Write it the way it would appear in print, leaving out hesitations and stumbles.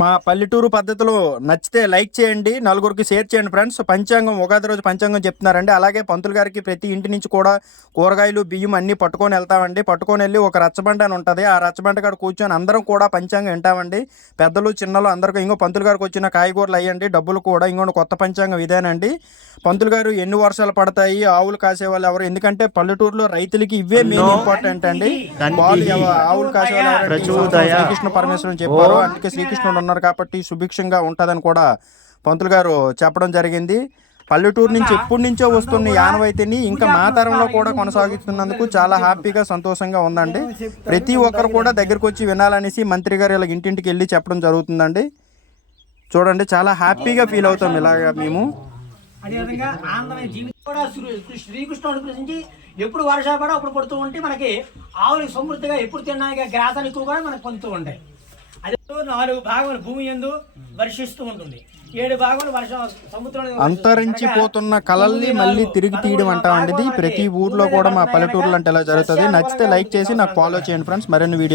మా పల్లెటూరు పద్ధతిలో నచ్చితే లైక్ చేయండి, నలుగురికి షేర్ చేయండి ఫ్రెండ్స్. పంచాంగం ఉగాది రోజు పంచాంగం చెప్తున్నారండి. అలాగే పంతులు గారికి ప్రతి ఇంటి నుంచి కూడా కూరగాయలు బియ్యం అన్నీ పట్టుకొని వెళ్తామండి. పట్టుకొని వెళ్ళి ఒక రచ్చబండ అని ఉంటుంది, ఆ రచ్చబండ కాడ కూర్చొని అందరం కూడా పంచాంగం వింటామండి. పెద్దలు చిన్నలు అందరికీ. ఇంకో పంతులు గారికి వచ్చిన కాయగూరలు అయ్యండి, డబ్బులు కూడా. ఇంకోటి కొత్త పంచాంగం ఇదేనండి. పంతులు గారు ఎన్ని వర్షాలు పడతాయి, ఆవులు కాసేవాళ్ళు ఎవరు, ఎందుకంటే పల్లెటూరులో రైతులకి ఇవే మెయిన్ ఇంపార్టెంట్ అండి. ఆవులు కాసేవాళ్ళు శ్రీకృష్ణ పరమేశ్వరం చెప్పారు, అందుకే శ్రీకృష్ణుడు ఉన్నారు కాబట్టి సుభిక్షంగా ఉంటుందని కూడా పంతులు గారు చెప్పడం జరిగింది. పల్లెటూరు నుంచి ఎప్పటి నుంచో వస్తున్న ఆనవాయితీని ఇంకా మా తరంలో కూడా కొనసాగిస్తున్నందుకు చాలా హ్యాపీగా సంతోషంగా ఉందండి. ప్రతి ఒక్కరు కూడా దగ్గరకు వచ్చి వినాలనేసి మంత్రి గారు ఇలా ఇంటింటికి వెళ్ళి చెప్పడం జరుగుతుందండి. చూడండి, చాలా హ్యాపీగా ఫీల్ అవుతాం ఇలాగా మేము. అదేవిధంగా ఆనందమైన జీవితం కూడా శ్రీకృష్ణుడు గురించి ఎప్పుడు వర్షాలు కూడా అప్పుడు పడుతూ ఉంటే మనకి ఆవులకి సమృద్ధిగా ఎప్పుడు తినడానికి గ్రాసాలు ఎక్కువ కూడా మనకు పొందుతూ ఉంటాయి. అదే 4 భాగములు భూమి యందు వర్షిస్తూ ఉంటుంది, 7 భాగములు వర్షం సముద్రం. అంతరించిపోతున్న కళల్ని మళ్ళీ తిరిగి తీయడం అంటామండి. ప్రతి ఊర్లో కూడా మా పల్లెటూర్లు అంటే ఎలా జరుగుతుంది. నచ్చితే లైక్ చేసి నాకు ఫాలో చేయండి ఫ్రెండ్స్. మరిన్ని వీడియో